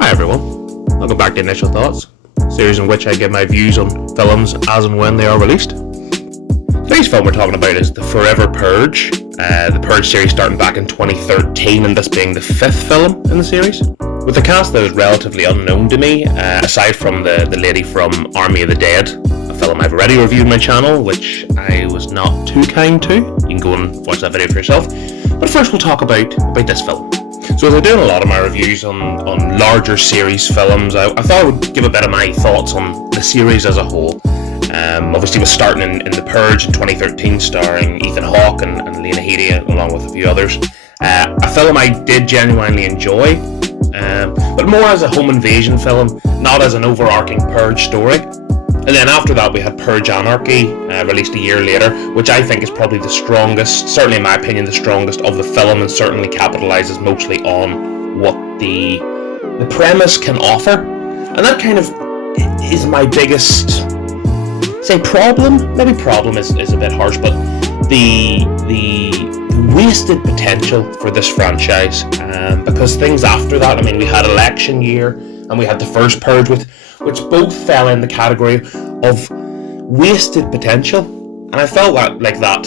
Hi everyone, welcome back to Initial Thoughts, a series in which I give my views on films as and when they are released. Today's film we're talking about is the Forever Purge, the Purge series starting back in 2013 and this being the fifth film in the series. With a cast that is relatively unknown to me, aside from the lady from Army of the Dead, a film I've already reviewed on my channel, which I was not too kind to. You can go and watch that video for yourself. But first we'll talk about this film. So as I'm doing a lot of my reviews on larger series films, I thought I would give a bit of my thoughts on the series as a whole. Obviously, we're starting in The Purge in 2013, starring Ethan Hawke and Lena Headey, along with a few others. A film I did genuinely enjoy, but more as a home invasion film, not as an overarching Purge story. And then after that, we had Purge Anarchy, released a year later, which I think is probably the strongest, certainly in my opinion, the strongest of the film, and certainly capitalizes mostly on what the premise can offer. And that kind of is my biggest, problem. Maybe problem is a bit harsh, but the wasted potential for this franchise. Because things after that, I mean, we had election year, and we had the first Purge, which both fell in the category of wasted potential. And I felt like that.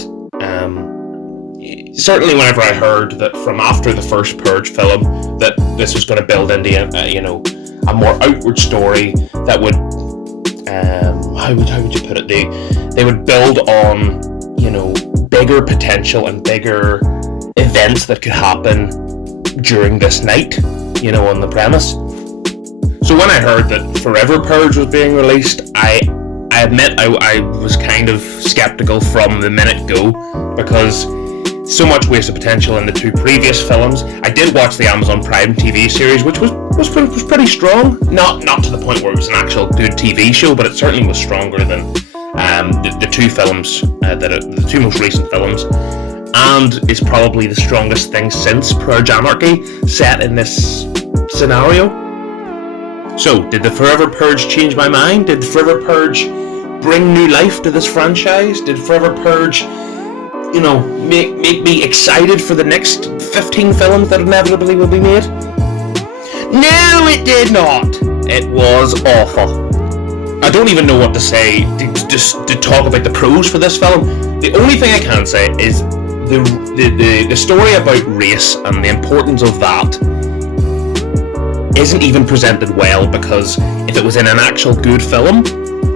Certainly whenever I heard that from after the first Purge film, that this was going to build into a more outward story that would, how would you put it? They would build on, bigger potential and bigger events that could happen during this night, on the premise. So when I heard that Forever Purge was being released, I admit I was kind of skeptical from the minute go, because so much wasted potential in the two previous films. I did watch the Amazon Prime TV series, which was pretty strong. Not to the point where it was an actual good TV show, but it certainly was stronger than the two films, the two most recent films, and is probably the strongest thing since Purge Anarchy set in this scenario. So, did the Forever Purge change my mind? Did Forever Purge bring new life to this franchise? Did Forever Purge, make me excited for the next 15 films that inevitably will be made? No, it did not. It was awful. I don't even know what to say to talk about the pros for this film. The only thing I can say is the story about race and the importance of that isn't even presented well, because if it was in an actual good film,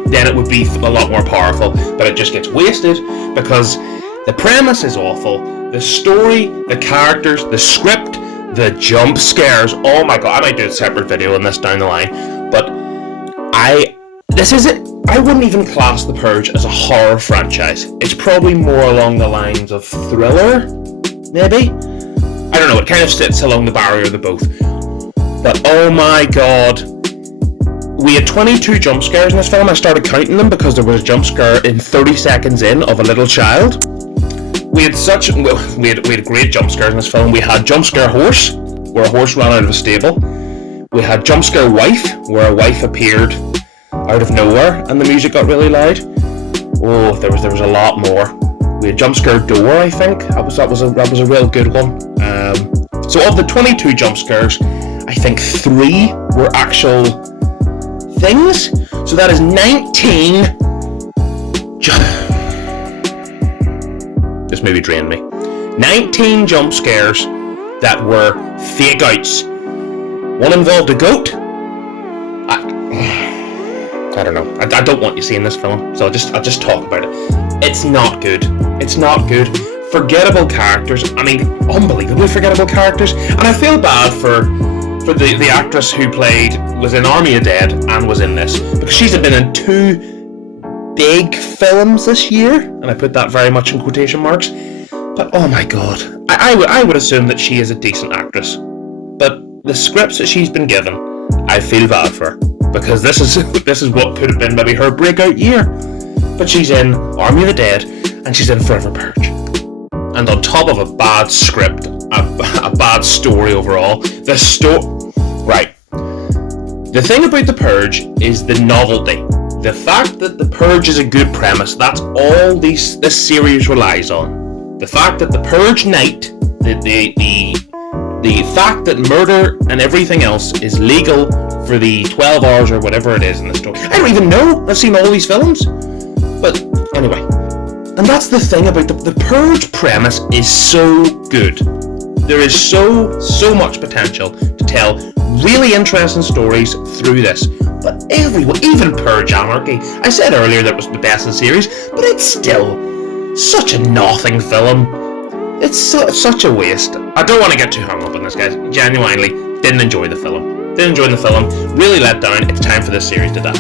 then it would be a lot more powerful, but it just gets wasted because the premise is awful, the story, the characters, the script, the jump scares. Oh my god, I might do a separate video on this down the line, but I wouldn't even class The Purge as a horror franchise. It's probably more along the lines of thriller, maybe? I don't know, it kind of sits along the barrier of the both. But oh my god, we had 22 jump scares in this film. I started counting them because there was a jump scare in 30 seconds in of a little child. We had great jump scares in this film. We had jump scare horse, where a horse ran out of a stable. We had jump scare wife, where a wife appeared out of nowhere and the music got really loud. Oh, there was a lot more. We had jump scare door, I think. That was a real good one. So of the 22 jump scares, I think 3 were actual things. So that is 19. This maybe drained me. 19 jump scares that were fake outs. One involved a goat. I don't know. I don't want you seeing this film, so I'll just talk about it. It's not good. It's not good. Forgettable characters. I mean, unbelievably forgettable characters. And I feel bad for the actress who was in Army of Dead and was in this, because she's been in 2 big films this year, and I put that very much in quotation marks. But oh my god, I would assume that she is a decent actress, but the scripts that she's been given, I feel bad for her, because this is what could have been maybe her breakout year. But she's in Army of the Dead and she's in Forever Purge, and on top of a bad script, a bad story overall. Right. The thing about The Purge is the novelty. The fact that The Purge is a good premise, that's all this series relies on. The fact that the Purge night, the The fact that murder and everything else is legal for the 12 hours or whatever it is in the story. I don't even know. I've seen all these films. But anyway. And that's the thing about the Purge premise is so good. There is so much potential to tell really interesting stories through this. But everyone, even Purge Anarchy, I said earlier that it was the best in the series, but it's still such a nothing film. It's such a waste. I don't want to get too hung up on this, guys. Genuinely, didn't enjoy the film. Really let down. It's time for this series to die.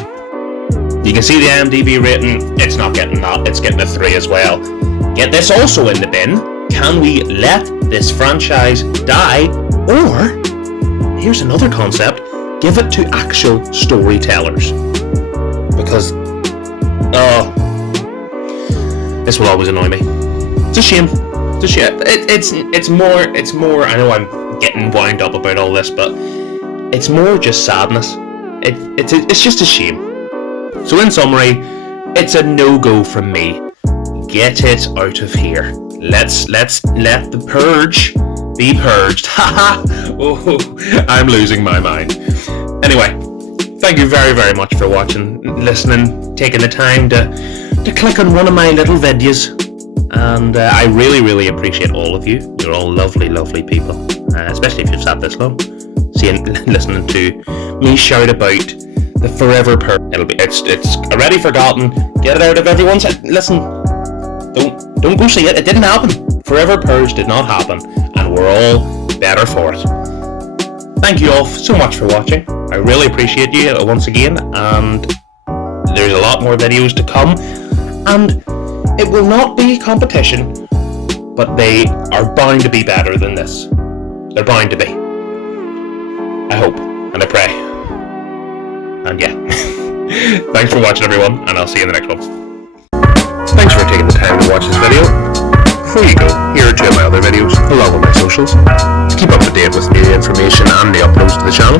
You can see the IMDb rating. It's not getting that. It's getting a 3 as well. Get this also in the bin. Can we let this franchise die? Or, here's another concept. Give it to actual storytellers. Because, this will always annoy me. It's a shame. It's more. I know I'm getting wound up about all this, but it's more just sadness. It's just a shame. So in summary, it's a no-go from me. Get it out of here. Let's let the Purge be purged. Haha. Oh, I'm losing my mind. Anyway, thank you very, very much for watching, listening, taking the time to click on one of my little videos. And I really, really appreciate all of you. You're all lovely, lovely people. Especially if you've sat this long. Listening to me shout about the forever Purge. It's already forgotten. Get it out of everyone's head. Listen, don't go see it. It didn't happen. Forever Purge did not happen, and we're all better for it. Thank you all so much for watching. I really appreciate you once again, and there's a lot more videos to come, and it will not be competition, but they are bound to be better than this. They're bound to be. I hope, and I pray. And yeah, thanks for watching everyone, and I'll see you in the next one. Thanks for taking the time to watch this video. Before you go, here are 2 of my other videos, along with my socials. To keep up to date with new information and the uploads to the channel,